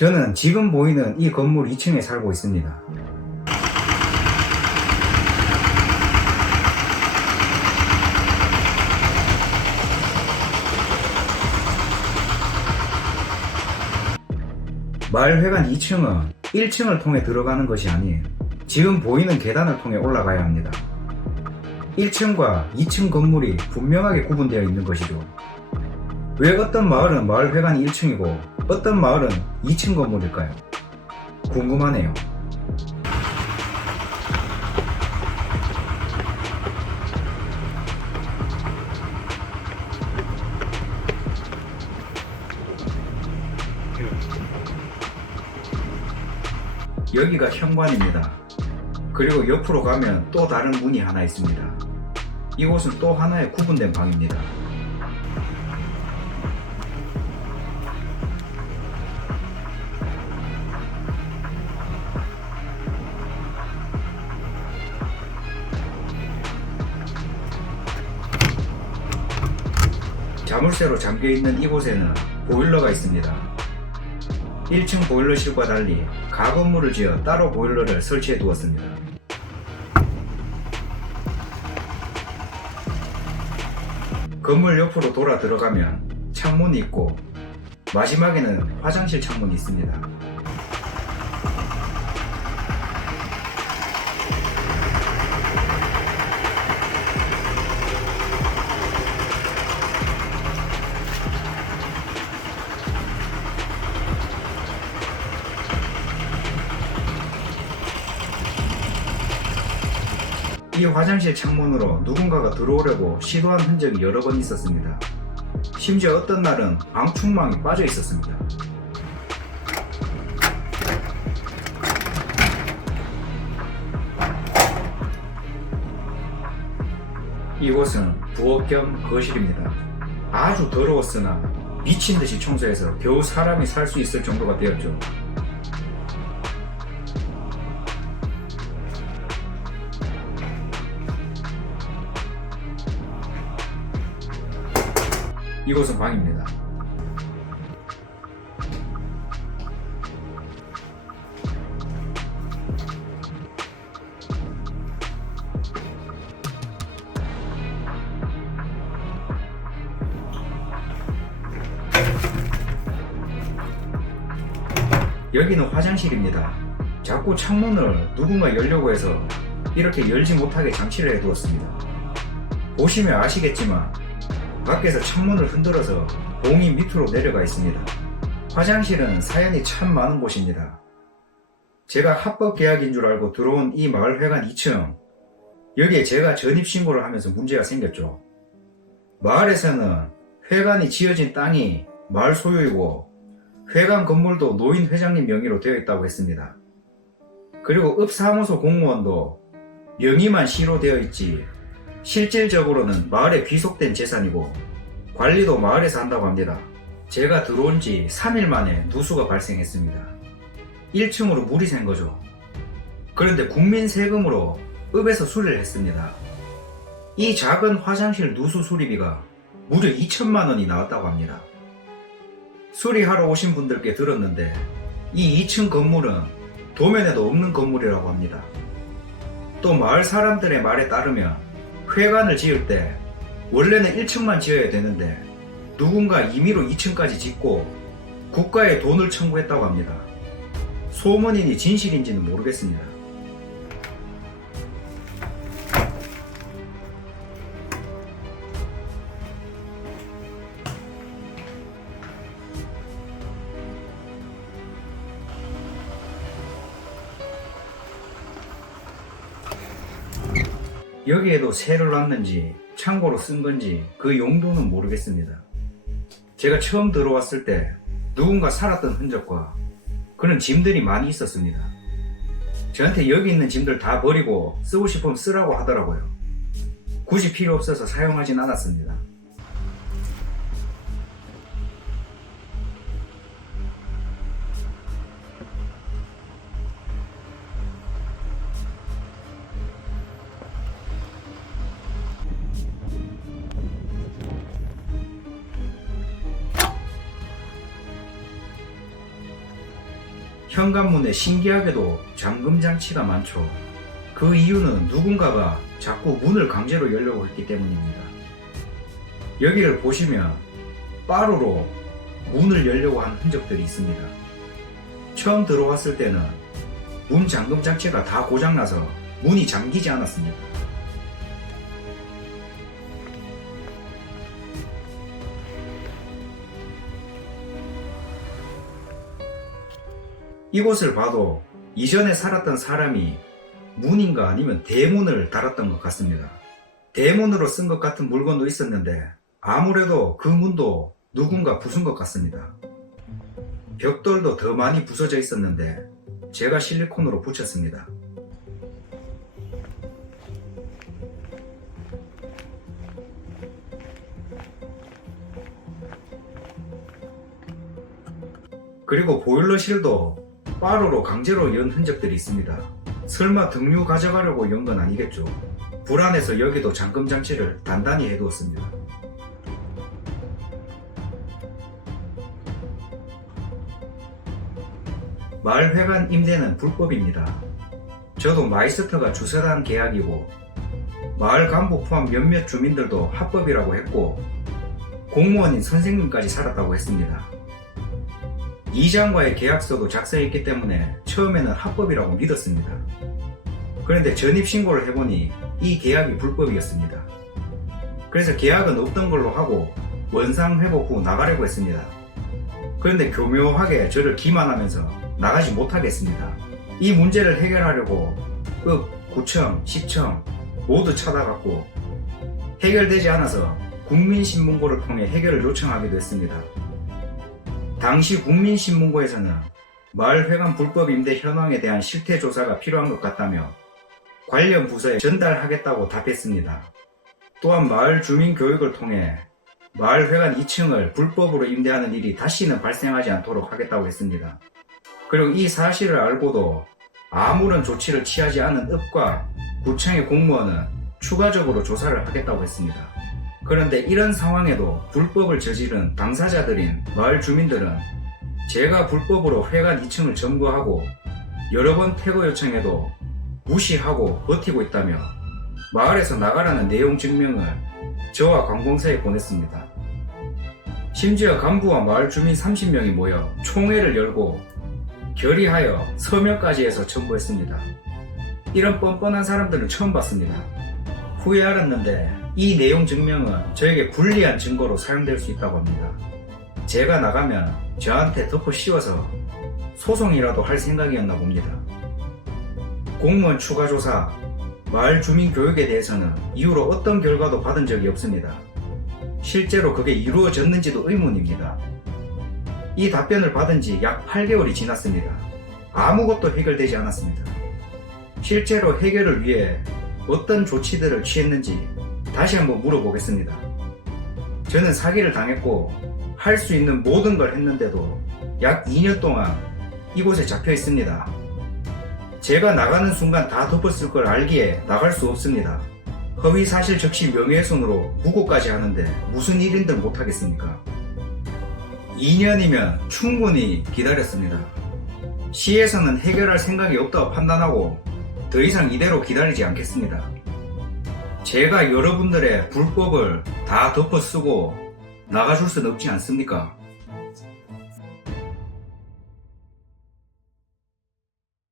저는 지금 보이는 이 건물 2층에 살고 있습니다. 마을회관 2층은 1층을 통해 들어가는 것이 아닌 지금 보이는 계단을 통해 올라가야 합니다. 1층과 2층 건물이 분명하게 구분되어 있는 것이죠. 왜 어떤 마을은 마을회관이 1층이고 어떤 마을은 2층 건물일까요? 궁금하네요. 여기가 현관입니다. 그리고 옆으로 가면 또 다른 문이 하나 있습니다. 이곳은 또 하나의 구분된 방입니다. 자물쇠로 잠겨있는 이곳에는 보일러가 있습니다. 1층 보일러실과 달리 가건물을 지어 따로 보일러를 설치해 두었습니다. 건물 옆으로 돌아 들어가면 창문이 있고 마지막에는 화장실 창문이 있습니다. 이 화장실 창문으로 누군가가 들어오려고 시도한 흔적이 여러 번 있었습니다. 심지어 어떤 날은 방충망이 빠져 있었습니다. 이곳은 부엌 겸 거실입니다. 아주 더러웠으나 미친듯이 청소해서 겨우 사람이 살 수 있을 정도가 되었죠. 이곳은 방입니다. 여기는 화장실입니다. 자꾸 창문을 누군가 열려고 해서 이렇게 열지 못하게 장치를 해두었습니다. 보시면 아시겠지만 밖에서 창문을 흔들어서 봉이 밑으로 내려가 있습니다. 화장실은 사연이 참 많은 곳입니다. 제가 합법 계약인 줄 알고 들어온 이 마을회관 2층, 여기에 제가 전입신고를 하면서 문제가 생겼죠. 마을에서는 회관이 지어진 땅이 마을 소유이고 회관 건물도 노인 회장님 명의로 되어 있다고 했습니다. 그리고 읍사무소 공무원도 명의만 시로 되어 있지 실질적으로는 마을에 귀속된 재산이고 관리도 마을에서 한다고 합니다. 제가 들어온 지 3일 만에 누수가 발생했습니다. 1층으로 물이 샌 거죠. 그런데 국민 세금으로 읍에서 수리를 했습니다. 이 작은 화장실 누수 수리비가 무려 2천만 원이 나왔다고 합니다. 수리하러 오신 분들께 들었는데 이 2층 건물은 도면에도 없는 건물이라고 합니다. 또 마을 사람들의 말에 따르면 회관을 지을 때 원래는 1층만 지어야 되는데 누군가 임의로 2층까지 짓고 국가에 돈을 청구했다고 합니다. 소문이니 진실인지는 모르겠습니다. 여기에도 새를 놨는지 창고로 쓴 건지 그 용도는 모르겠습니다. 제가 처음 들어왔을 때 누군가 살았던 흔적과 그런 짐들이 많이 있었습니다. 저한테 여기 있는 짐들 다 버리고 쓰고 싶으면 쓰라고 하더라고요. 굳이 필요 없어서 사용하진 않았습니다. 현관문에 신기하게도 잠금 장치가 많죠. 그 이유는 누군가가 자꾸 문을 강제로 열려고 했기 때문입니다. 여기를 보시면 빠루로 문을 열려고 한 흔적들이 있습니다. 처음 들어왔을 때는 문 잠금 장치가 다 고장나서 문이 잠기지 않았습니다. 이곳을 봐도 이전에 살았던 사람이 문인가 아니면 대문을 달았던 것 같습니다. 대문으로 쓴 것 같은 물건도 있었는데 아무래도 그 문도 누군가 부순 것 같습니다. 벽돌도 더 많이 부서져 있었는데 제가 실리콘으로 붙였습니다. 그리고 보일러실도 빠루로 강제로 연 흔적들이 있습니다. 설마 등유 가져가려고 연 건 아니겠죠. 불안해서 여기도 잠금 장치를 단단히 해두었습니다. 마을회관 임대는 불법입니다. 저도 마이스터가 주선한 계약이고 마을 간부 포함 몇몇 주민들도 합법이라고 했고 공무원인 선생님까지 살았다고 했습니다. 이장과의 계약서도 작성했기 때문에 처음에는 합법이라고 믿었습니다. 그런데 전입신고를 해보니 이 계약이 불법이었습니다. 그래서 계약은 없던 걸로 하고 원상 회복 후 나가려고 했습니다. 그런데 교묘하게 저를 기만하면서 나가지 못하겠습니다. 이 문제를 해결하려고 읍, 구청, 시청 모두 찾아갔고 해결되지 않아서 국민신문고를 통해 해결을 요청하기도 했습니다. 당시 국민신문고에서는 마을회관 불법 임대 현황에 대한 실태조사가 필요한 것 같다며 관련 부서에 전달하겠다고 답했습니다. 또한 마을 주민 교육을 통해 마을회관 2층을 불법으로 임대하는 일이 다시는 발생하지 않도록 하겠다고 했습니다. 그리고 이 사실을 알고도 아무런 조치를 취하지 않은 읍과 구청의 공무원은 추가적으로 조사를 하겠다고 했습니다. 그런데 이런 상황에도 불법을 저지른 당사자들인 마을 주민들은 제가 불법으로 회관 2층을 점거하고 여러 번 퇴거 요청해도 무시하고 버티고 있다며 마을에서 나가라는 내용 증명을 저와 관공서에 보냈습니다. 심지어 간부와 마을 주민 30명이 모여 총회를 열고 결의하여 서명까지 해서 첨부했습니다. 이런 뻔뻔한 사람들은 처음 봤습니다. 후에 알았는데 이 내용 증명은 저에게 불리한 증거로 사용될 수 있다고 합니다. 제가 나가면 저한테 덮어 씌워서 소송이라도 할 생각이었나 봅니다. 공무원 추가 조사, 마을 주민 교육에 대해서는 이후로 어떤 결과도 받은 적이 없습니다. 실제로 그게 이루어졌는지도 의문입니다. 이 답변을 받은 지 약 8개월이 지났습니다. 아무것도 해결되지 않았습니다. 실제로 해결을 위해 어떤 조치들을 취했는지 다시 한번 물어보겠습니다. 저는 사기를 당했고 할 수 있는 모든 걸 했는데도 약 2년 동안 이곳에 잡혀 있습니다. 제가 나가는 순간 다 덮었을 걸 알기에 나갈 수 없습니다. 허위사실 적시 명예훼손으로 무고까지 하는데 무슨 일인들 못하겠습니까? 2년이면 충분히 기다렸습니다. 시에서는 해결할 생각이 없다고 판단하고 더 이상 이대로 기다리지 않겠습니다. 제가 여러분들의 불법을 다 덮어쓰고 나가줄 수는 없지 않습니까?